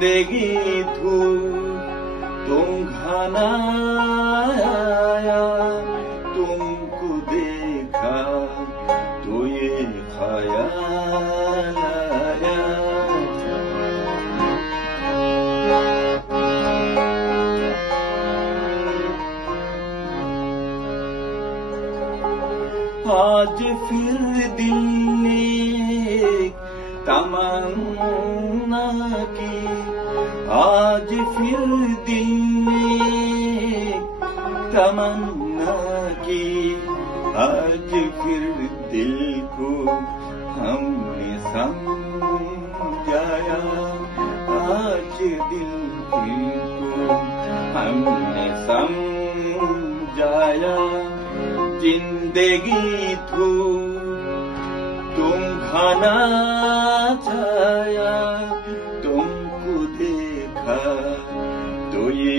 देगी धू तुम घना तुमको देखा तो ये खाया आज फिर दिल्ली तमन्ना की आज फिर दिल को हमने समझाया आज दिल फिर को हमने समझाया जिंदगी थू तुम खाना छाया तुमको देखा तो ये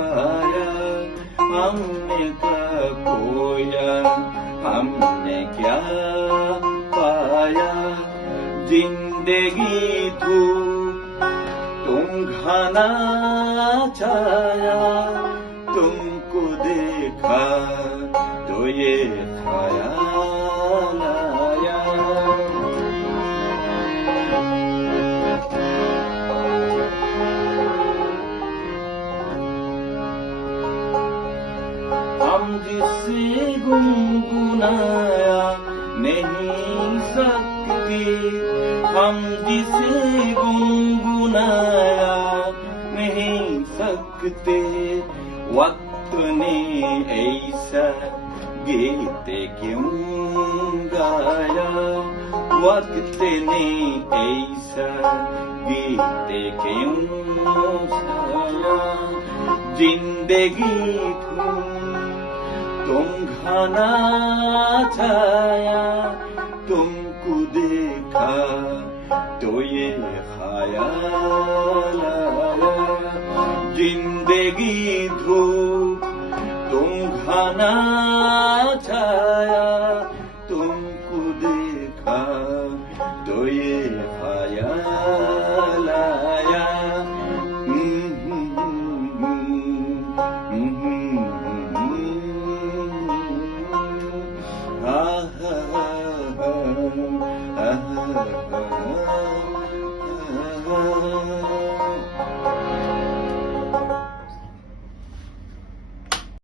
पाया हमने खोया हमने क्या पाया जिंदगी तू तुम घाना चाया तुमको देखा तो ये था बनाया नहीं सकते हम जिसे गुनगुनाया नहीं सकते वक्त ने ऐसा गीत क्यों गाया वक्त ने ऐसा गीत क्यों गाया जिंदगी थू তুম ঘনা তুম কু দেখা তোয়ে খায়া জিন্দগি ধ্রু তুম ঘনা